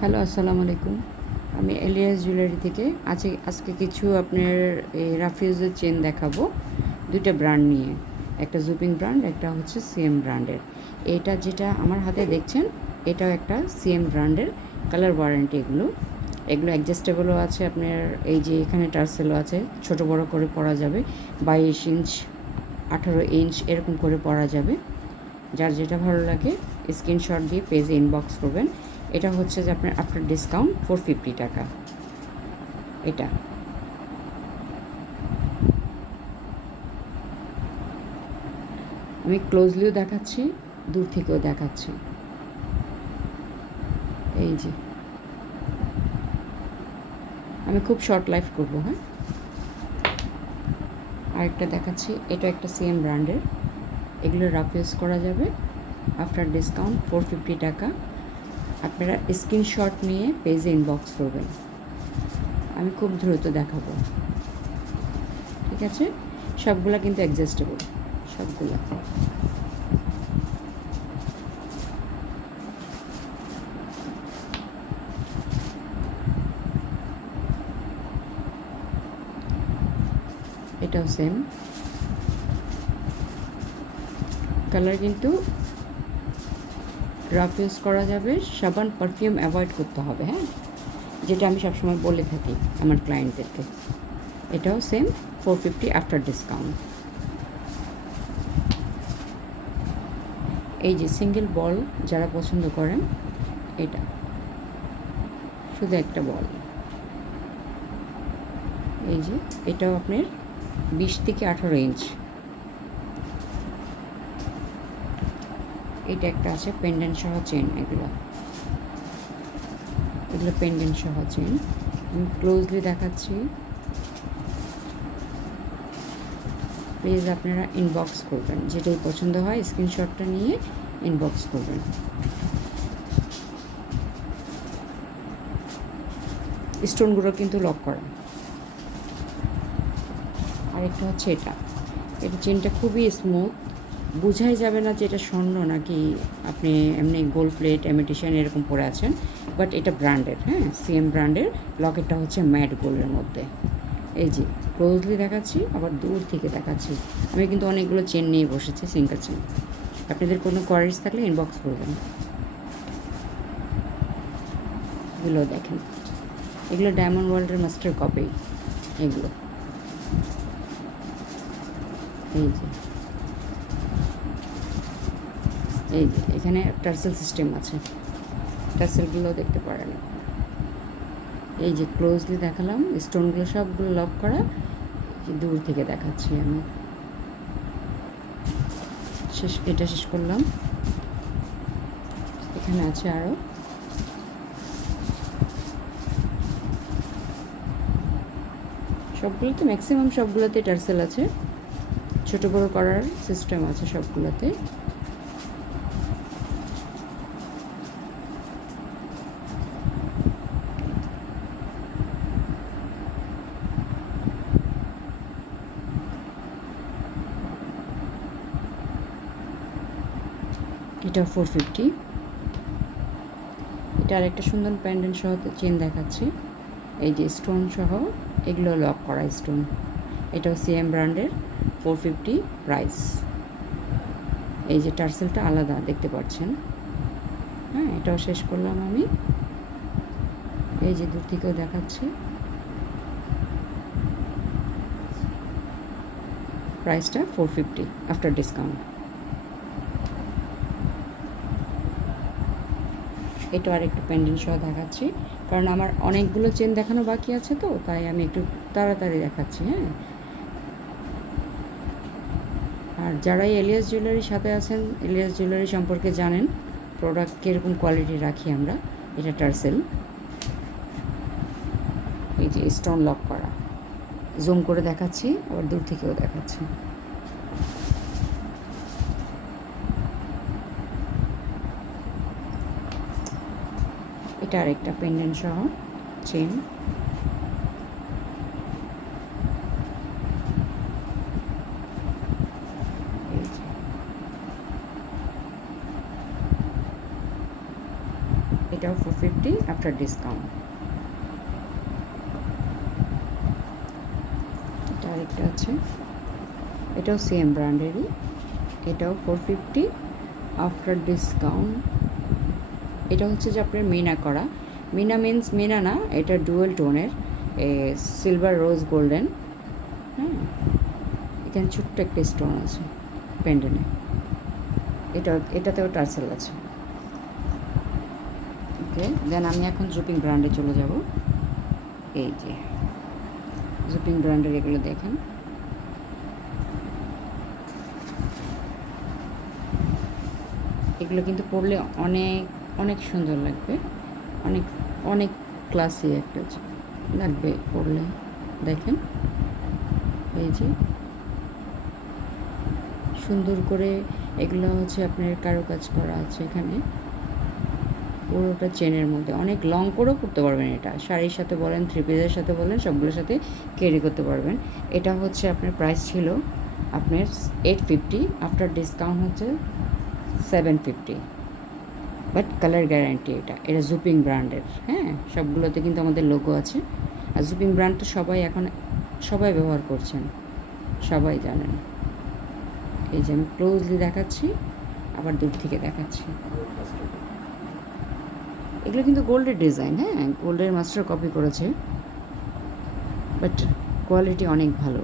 Hello, আসসালামু আলাইকুম। আমি এলিয়াস জুয়েলারি থেকে আজকে কিছু আপনার এই রাফিউজের চেন দেখাবো, ২টা ব্র্যান্ড নিয়ে। একটা জুপিং ব্র্যান্ড, একটা হচ্ছে সিএম ব্র্যান্ডের। এটা যেটা আমার হাতে দেখছেন, এটাও একটা সিএম ব্র্যান্ডের, কালার ওয়ারেন্টি এগুলো। এগুলো অ্যাডজাস্টেবলও আছে আপনার, এই যে এখানে টার্সেলও আছে, ছোট বড় করে পরা যাবে। ২২ ইঞ্চ, ১৮ ইঞ্চ এরকম করে পরা যাবে। যার যেটা ভালো লাগে স্ক্রিনশট দিয়ে পেজে ইনবক্স করবেন। এটা হচ্ছে যে আপনার আফটার ডিসকাউন্ট 450 টাকা। এটা আমি ক্লোজলিও দেখাচ্ছি, দূর থেকেও দেখাচ্ছি। এই যে আমি খুব শর্ট লাইফ করব। হ্যাঁ, আরেকটা দেখাচ্ছি, এটা একটা সিএম ব্র্যান্ডের। এগুলো রাফ ইউজ করা যাবে, আফটার ডিসকাউন্ট 450 টাকা। আপনারা স্ক্রিনশট নিয়ে পেজে ইনবক্স করবেন, আমি খুব দ্রুত দেখাবো। ঠিক আছে, সবগুলা কিন্তু অ্যাডজাস্টেবল, সবগুলা। এটাও সেম কালার, কিন্তু রাফ ইউজ করা যাবে। সাবান পারফিউম অ্যাভয়েড করতে হবে, হ্যাঁ, যেটা আমি সবসময় বলে থাকি আমার ক্লায়েন্টদেরকে। এটাও সেম 450 আফটার ডিসকাউন্ট। এই যে সিঙ্গেল বল যারা পছন্দ করেন, এটা শুধু একটা বল। এই যে এটাও আপনার 20 থেকে 18 ইঞ্চ। এটা একটা আছে পেন্ডেন্ট সহ চেন, এগুলো পেন্ডেন্ট সহ চেন। আমি ক্লোজলি দেখাচ্ছি, প্লিজ আপনারা ইনবক্স করবেন, যেটাই পছন্দ হয় স্ক্রিনশটটা নিয়ে ইনবক্স করবেন। স্টোনগুলো কিন্তু লক করা। আরেকটা হচ্ছে এটা চেনটা খুবই স্মুথ, বোঝাই যাবে না যে এটা স্বর্ণ নাকি আপনি এমনি গোল্ড প্লেট ইমিটেশন এরকম পরে আছেন। বাট এটা ব্র্যান্ডের, হ্যাঁ, সিএম ব্র্যান্ডের। লকেটটা হচ্ছে ম্যাট গোল্ডের মধ্যে। এই যে ক্লোজলি দেখাচ্ছি, আবার দূর থেকে দেখাচ্ছি। আমি কিন্তু অনেকগুলো চেন নিয়ে বসেছি, সিঙ্গেল চেন। আপনাদের কোনো কোয়ারিজ থাকলে ইনবক্স করবেন। এগুলো দেখেন, এগুলো ডায়মন্ড ওয়ার্ল্ডের মাস্টার কপি। এগুলো এই যে এখানে টার্সেল সিস্টেম আছে, টার্সেলগুলো দেখতে পারেন। এই যে ক্লোজলি দেখালাম, স্টোনগুলো সবগুলো লক করা। যে দূর থেকে দেখাচ্ছি আমি। এটা শেষ করলাম। এখানে আছে আরও, সবগুলোতে ম্যাক্সিমাম সবগুলোতে টার্সেল আছে, ছোট বড় করার সিস্টেম আছে সবগুলোতে। এটা 450। এটা আরেকটা সুন্দর প্যান্ডেন্ট সহ চেন দেখাচ্ছি। এই যে স্টোন সহ, এগুলো লক করা স্টোন। এটাও সিএম ব্র্যান্ডের, 450 প্রাইস। এই যে টার্সেলটা আলাদা দেখতে পাচ্ছেন। হ্যাঁ, এটাও শেষ করলাম আমি। এই যে দূর থেকেও দেখাচ্ছি। প্রাইসটা 450 আফটার ডিসকাউন্ট। এটা আর একটু পেন্ডেন্ট সহ দেখাচ্ছি, কারণ আমার অনেকগুলো চেন দেখানো বাকি আছে, তো তাই আমি একটু তাড়াতাড়ি দেখাচ্ছি। হ্যাঁ, আর যারাই এলিয়াস জুয়েলারির সাথে আছেন, এলিয়াস জুয়েলারি সম্পর্কে জানেন, প্রোডাক্ট কীরকম কোয়ালিটি রাখি আমরা। এটা টার্সেল, এই যে স্টোন লক করা। জুম করে দেখাচ্ছি, আবার দূর থেকেও দেখাচ্ছি। এটা আরেকটা পেন্ডেন্ট সহ চেন। এটাও 450 আফটার ডিসকাউন্ট। এটা আরেকটা আছে, এটাও সেম ব্র্যান্ডেরই, এটাও 450 আফটার ডিসকাউন্ট। এটা হচ্ছে যে আপনার মিনা করা, মিনা মিন্স মিনা না, এটা ডুয়েল টোনের সিলভার রোজ গোল্ডেন। হ্যাঁ, এখানে ছোট্ট একটা স্টোন আছে পেন্ডেন্টে, এটাতেও টার্সেল আছে। ওকে, দেন আমি এখন জুপিং ব্র্যান্ডে চলে যাব। এই যে জুপিং ব্র্যান্ডের এগুলো দেখেন, এগুলো কিন্তু পরলে অনেক অনেক সুন্দর লাগবে, অনেক অনেক ক্লাসি একটা লাগবে পরলে। দেখেন এই যে সুন্দর করে এগুলো হচ্ছে আপনার কারুকাজ করা আছে এখানে, পুরোটা চেনের মধ্যে, অনেক লং করেও পরতে পারবেন। এটা শাড়ির সাথে বলেন, থ্রি পিসের সাথে বলেন, সবগুলোর সাথে ক্যারি করতে পারবেন। এটা হচ্ছে আপনার প্রাইস ছিল আপনার 850, আফটার ডিসকাউন্ট হচ্ছে 750, বাট কালার গ্যারান্টি। এটা জুপিং ব্র্যান্ডের। হ্যাঁ, সবগুলোতে কিন্তু আমাদের লোগো আছে। আর জুপিং ব্র্যান্ড তো সবাই এখন সবাই ব্যবহার করছেন, সবাই জানেন। এই যে আমি ক্লোজলি দেখাচ্ছি, আবার দূর থেকে দেখাচ্ছি। এগুলো কিন্তু গোল্ডের ডিজাইন, হ্যাঁ, গোল্ডের মাস্টার কপি করেছে, বাট কোয়ালিটি অনেক ভালো।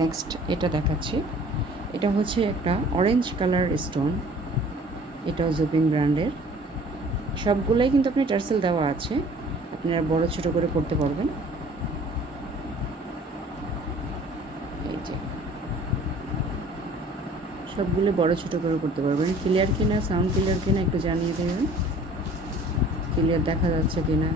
নেক্সট এটা দেখাচ্ছি, এটা হচ্ছে একটা অরেঞ্জ কালার স্টোন, এটাও জুপিং ব্র্যান্ডের। সবগুলোই কিন্তু আপনি টার্সেল দেওয়া আছে, আপনারা বড় ছোটো করে পড়তে পারবেন। এই যে সবগুলো বড় ছোটো করে করতে পারবেন। ক্লিয়ার কিনা, সাউন্ড ক্লিয়ার কিনা একটু জানিয়ে দেবেন, ক্লিয়ার দেখা যাচ্ছে কিনা।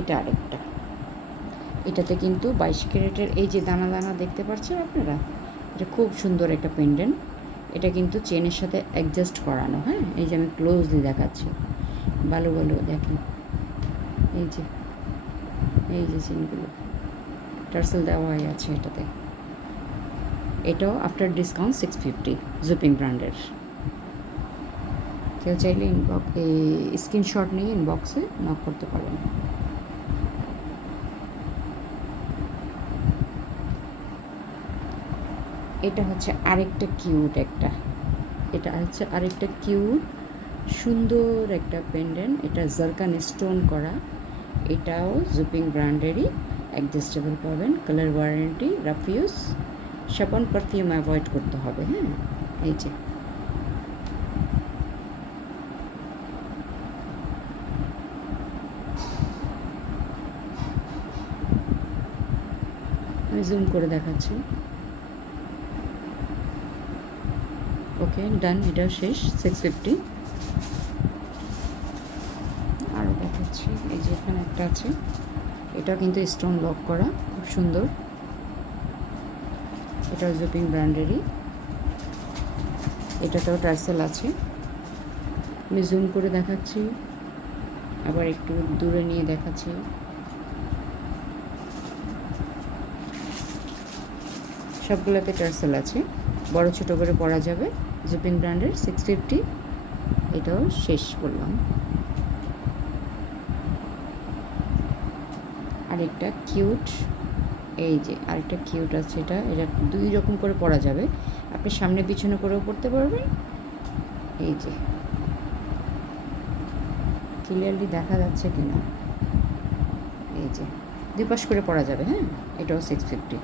এটা আরেকটা, এটাতে কিন্তু 22 ক্যারেটের এই যে দানা দানা দেখতে পাচ্ছেন আপনারা, এটা খুব সুন্দর একটা পেন্ডেন্ট। এটা কিন্তু চেনের সাথে অ্যাডজাস্ট করানো। হ্যাঁ, এই যে আমি ক্লোজলি দেখাচ্ছি, ভালো ভালো দেখেন। এই যে চেনগুলো টার্সেল দেওয়াই আছে এটাতে। এটাও আফটার ডিসকাউন্ট 650, জুপিং ব্র্যান্ডের। কেউ চাইলে স্ক্রিনশট নিয়ে ইনবক্সে নক করতে পারেন। এটা হচ্ছে আরেকটা কিউট একটা, এটা হচ্ছে আরেকটা কিউট সুন্দর একটা পেন্ডেন্ট। এটা জারকান স্টোন করা, এটাও জুপিং ব্র্যান্ডেরই, অ্যাডজাস্টেবল পাবেন, কালার ওয়ারেন্টি, রাফিউজ, সাবান পারফিউম অ্যাভয়েড করতে হবে। হ্যাঁ, এই যে আমি জুম করে দেখাচ্ছি। ওকে, ডান, এটাও শেষ, 650। আরও দেখাচ্ছি, এই যে এখানে একটা আছে, এটা কিন্তু স্টোন লক করা, খুব সুন্দর। এটাও জুপিং ব্র্যান্ডেরই, এটাতেও টার্সেল আছে। আমি জুম করে দেখাচ্ছি, আবার একটু দূরে নিয়ে দেখাচ্ছি। সবগুলোতে টার্সেল আছে, বড় ছোটো করে পরা যাবে। জুপিং ব্র্যান্ডের 650, এটাও শেষ করলাম। আরেকটা কিউট, এই যে আরেকটা কিউট আছে, এটা দুই রকম করে পরা যাবে, আপনি সামনে পিছনে করেও পরতে পারবেন। এই যে ক্লিয়ারলি দেখা যাচ্ছে কিনা, এই যে দুই পাশ করে পরা যাবে। হ্যাঁ, এটাও 650।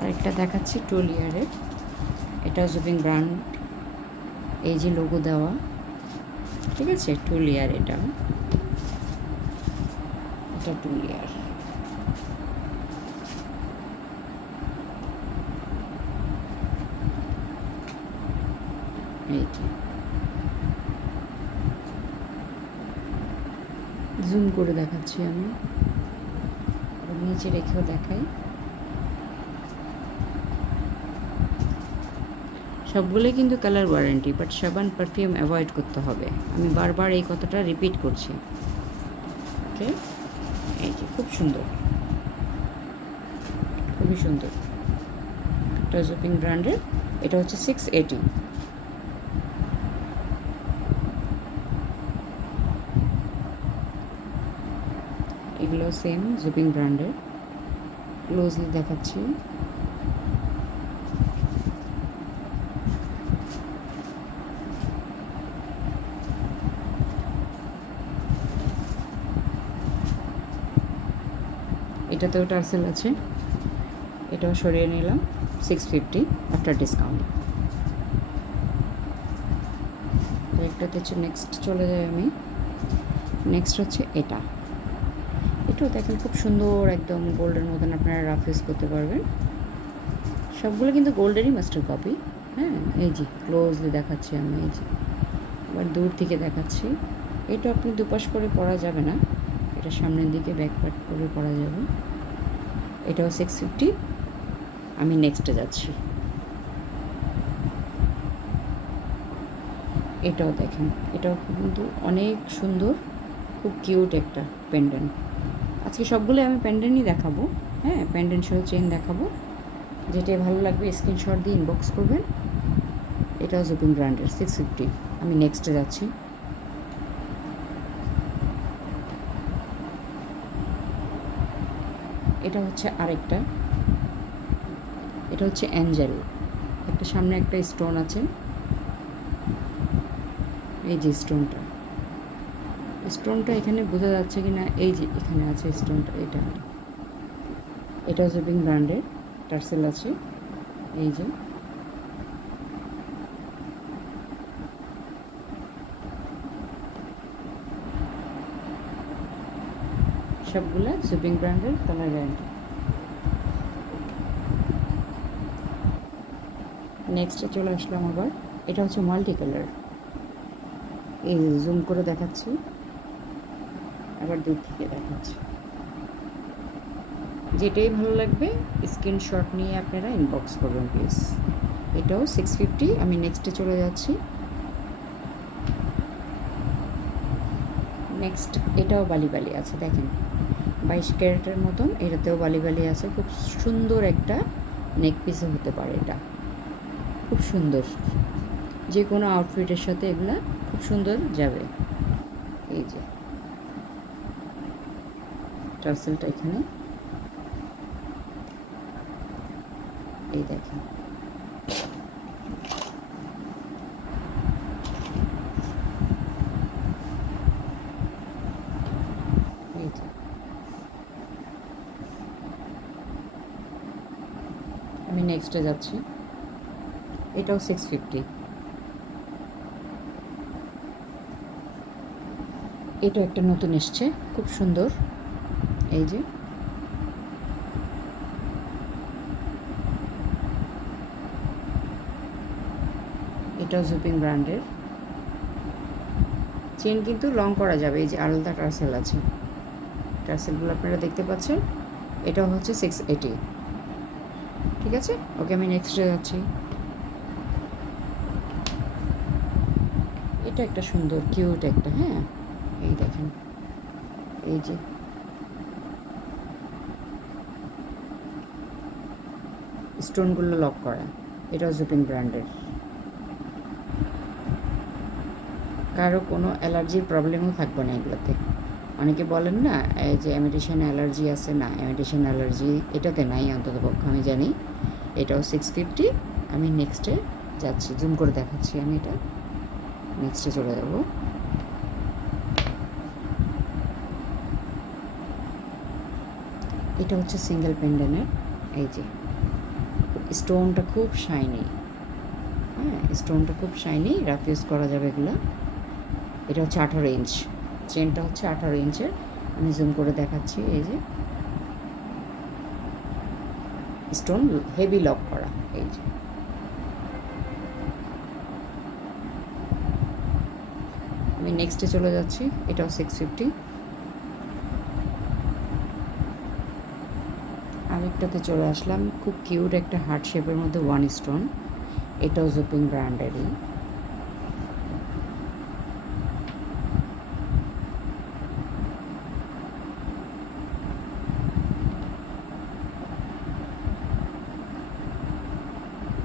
আরেকটা দেখাচ্ছি টোলিয়ারের, এটাও জুপিং ব্র্যান্ড, এই যে লোগো দেওয়া, ঠিক আছে, টোলিয়ার। এটা টোলিয়ার। এই যে জুম করে দেখাচ্ছি আমি, নিচে রেখেও দেখাই। সবগুলোই কিন্তু কালার ওয়ারেন্টি, বাট সাবান পারফিউম অ্যাভয়েড করতে হবে। আমি বারবার এই কথাটা রিপিট করছি। ওকে, এই যে খুব সুন্দর, খুবই সুন্দর একটা জুপিং ব্র্যান্ডের। এটা হচ্ছে 680। এগুলো সেম জুপিং ব্র্যান্ডের। ক্লোজলি দেখাচ্ছি। এটাতেও টার্সেল আছে, এটাও সরিয়ে নিলাম 650 আফটার ডিসকাউন্ট। তো একটাতে হচ্ছে নেক্সট চলে যাই আমি। নেক্সট হচ্ছে এটাও দেখেন খুব সুন্দর, একদম গোল্ডের মতন আপনারা রাফ ইউজ করতে পারবেন। সবগুলো কিন্তু গোল্ডেরই মাস্টার কপি। হ্যাঁ, এই যে ক্লোজলি দেখাচ্ছি আমি, এই যে এবার দূর থেকে দেখাচ্ছি। এটা আপনি দুপাশ করে পরা যাবে না, এটা সামনের দিকে ব্যাক পার্ট করে পরা যাবে। এটাও 650। আমি নেক্সটে যাচ্ছি। এটাও দেখেন, এটাও কিন্তু অনেক সুন্দর, খুব কিউট একটা পেন্ডেন্ট। আজকে সবগুলো আমি পেন্ডেন্টই দেখাবো। হ্যাঁ, পেন্ডেন্ট সহ চেন দেখাবো। যেটাই ভালো লাগবে স্ক্রিনশট দিয়ে ইনবক্স করবেন। এটাও জুপিং ব্র্যান্ডের 650। আমি নেক্সটে যাচ্ছি। এটা হচ্ছে আরেকটা, এটা হচ্ছে অ্যাঞ্জেল। একটা সামনে একটা স্টোন আছে, এই যে স্টোনটা এখানে বোঝা যাচ্ছে কি না, এই যে এখানে আছে স্টোনটা। এটাও জুপিং ব্র্যান্ডের, টার্সেল আছে, এই যে সবগুলা জুপিং ব্র্যান্ডের, কালার গ্যারান্টি। নেক্সটে চলে আসলাম আবার। এটা হচ্ছে মাল্টি কালার, এই জুম করে দেখাচ্ছি, আবার দূর থেকে দেখাচ্ছি। যেটাই ভালো লাগবে স্ক্রিনশট নিয়ে আপনারা ইনবক্স করবেন প্লিজ। এটাও 650। আমি নেক্সটে চলে যাচ্ছি। নেক্সট এটাও বালি আছে, দেখেন 22 ক্যারেটের মতন, এটাতেও বালি আছে। খুব সুন্দর একটা নেক পিসও হতে পারে, এটা খুব সুন্দর, যে কোনো আউটফিটের সাথে এগুলা খুব সুন্দর যাবে। এই যে টার্সেলটা এখানে, এই দেখেন এই যে। আমি নেক্সটে যাচ্ছি। এটাও 650। এটা একটা নতুন এসছে, খুব সুন্দর, এই যে এটাও জুপিং ব্র্যান্ডের। চেন কিন্তু লং করা যাবে, এই যে আলাদা টার্সেল আছে, টার্সেলগুলো আপনারা দেখতে পাচ্ছেন। এটাও হচ্ছে 680। ঠিক আছে, ওকে, আমি নেক্সটে যাচ্ছি। এটা একটা সুন্দর কিউট একটা, হ্যাঁ এই দেখেন, এই যে স্টোনগুলো লক করা। এটাও জুপিং ব্র্যান্ডের। কারো কোনো অ্যালার্জির প্রবলেমও থাকবে না এগুলোতে। অনেকে বলেন না এই যে অ্যামিটেশন অ্যালার্জি আছে, না অ্যামিটেশন অ্যালার্জি এটাতে নাই অন্ততপক্ষে আমি জানি। এটাও 650। আমি নেক্সটে যাচ্ছি, জুম করে দেখাচ্ছি আমি, এটা নেক্সটে চলে যাব। এটা হচ্ছে সিঙ্গেল পেন্ডেন্টের, এই যে স্টোনটা খুব শাইনি। হ্যাঁ, স্টোনটা খুব শাইনি, রাফ ইউজ করা যাবে এগুলো। এটা হচ্ছে 18 ইঞ্চ, চেনটা হচ্ছে 18 ইঞ্চের। আমি জুম করে দেখাচ্ছি, এই যে স্টোন হেভি লক করা, এই যে আমি নেক্সটে চলে যাচ্ছি। এটাও 650। আরেকটাতে চলে আসলাম, খুব কিউট একটা হার্ট শেপের মধ্যে ওয়ান স্টোন। এটাও জুপিং ব্র্যান্ডেরই।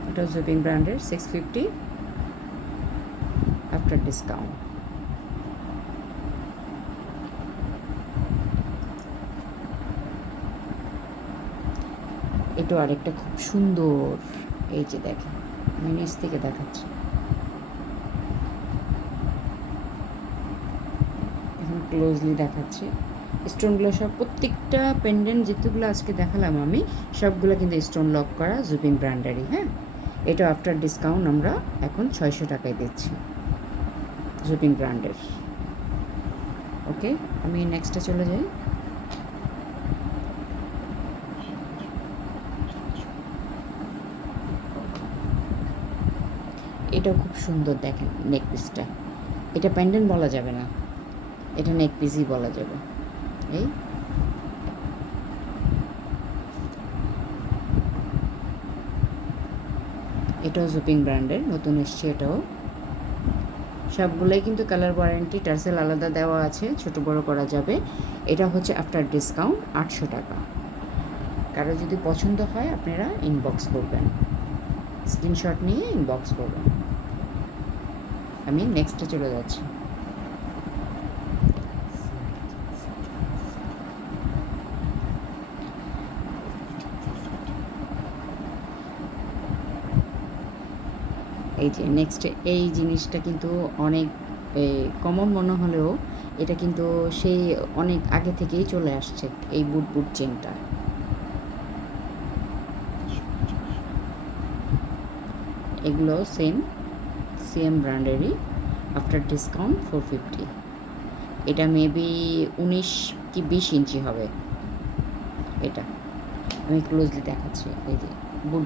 এটাও জুপিং ব্র্যান্ডের, 650 আফটার ডিসকাউন্ট। এটাও আরেকটা খুব সুন্দর, এই যে দেখেন আমি নিচ থেকে দেখাচ্ছি, এখন ক্লোজলি দেখাচ্ছি। স্টোনগুলো সব, প্রত্যেকটা পেন্ডেন্ট যেগুলো আজকে দেখালাম আমি সবগুলো কিন্তু স্টোন লক করা জুপিং ব্র্যান্ডেরই। হ্যাঁ, এটা আফটার ডিসকাউন্ট আমরা এখন 600 টাকায় দিচ্ছি, জুপিং ব্র্যান্ডের। ওকে, আমি নেক্সটে চলে যাই। এটাও খুব সুন্দর, দেখেন নেক পিসটা। এটা প্যান্ডেন্ট বলা যাবে না, এটা নেক পিসই বলা যাবে। এই এটাও জুপিং ব্র্যান্ডের, নতুন এসছে এটাও। সবগুলোই কিন্তু কালার ওয়ারেন্টি, টার্সেল আলাদা দেওয়া আছে, ছোট বড় করা যাবে। এটা হচ্ছে আফটার ডিসকাউন্ট 800 টাকা। কারো যদি পছন্দ হয় আপনারা ইনবক্স করবেন, স্ক্রিনশট নিয়ে ইনবক্স করবেন। আমি নেক্সটে চলে যাচ্ছি। এই যে নেক্সটে এই জিনিসটা কিন্তু অনেক কমন মনে হলেও এটা কিন্তু সেই অনেক আগে থেকেই চলে আসছে, এই বুট চেনটা। এগুলো সেম ব্র্যান্ডেরই, আফটার ডিসকাউন্ট 450। এটা মেবি 19 কি 20 ইঞ্চি হবে। এটা আমি ক্লোজলি দেখাচ্ছি, এই যে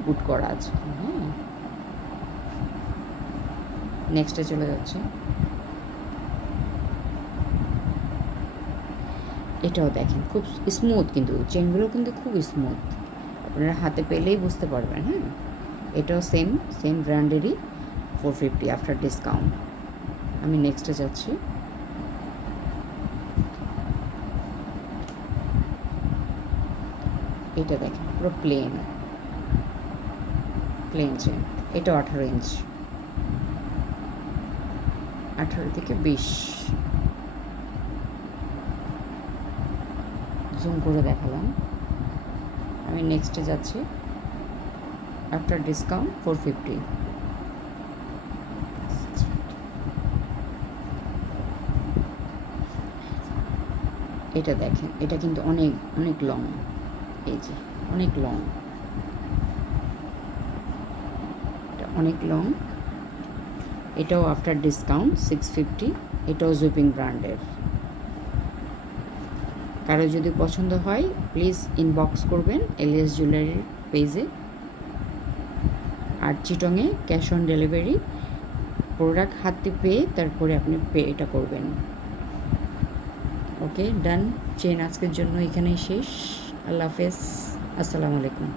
বুট করা আছে। হ্যাঁ, নেক্সটে চলে যাচ্ছে। এটাও দেখেন খুব স্মুথ, কিন্তু চেনগুলো কিন্তু খুব স্মুথ, আপনারা হাতে পেলেই বুঝতে পারবেন। হ্যাঁ, এটাও সেম ব্র্যান্ডেরই, 450 আফটার ডিসকাউন্ট। আমি নেক্সটে যাচ্ছি। এটা দেখেন পুরো প্লেন চেন, এটাও 18 ইঞ্চ, 18 থেকে 20। জুম করে দেখালাম। আমি নেক্সটে যাচ্ছি, আফটার ডিসকাউন্ট 450। এটা দেখেন, এটা কিন্তু অনেক লং, এই যে অনেক লং, এটা অনেক লং। এটাও আফটার ডিসকাউন্ট 650। এটাও জুপিং ব্র্যান্ডের। কারো যদি পছন্দ হয় প্লিজ ইনবক্স করবেন এলিয়াস জুয়েলারির পেজে। আর চিটংয়ে ক্যাশ অন ডেলিভারি, প্রোডাক্ট হাতে পেয়ে তারপরে আপনি এটা করবেন। ওকে, ডান। চেন আজকের জন্য এখানেই শেষ। আল্লাহ হাফেজ, আসসালামু আলাইকুম।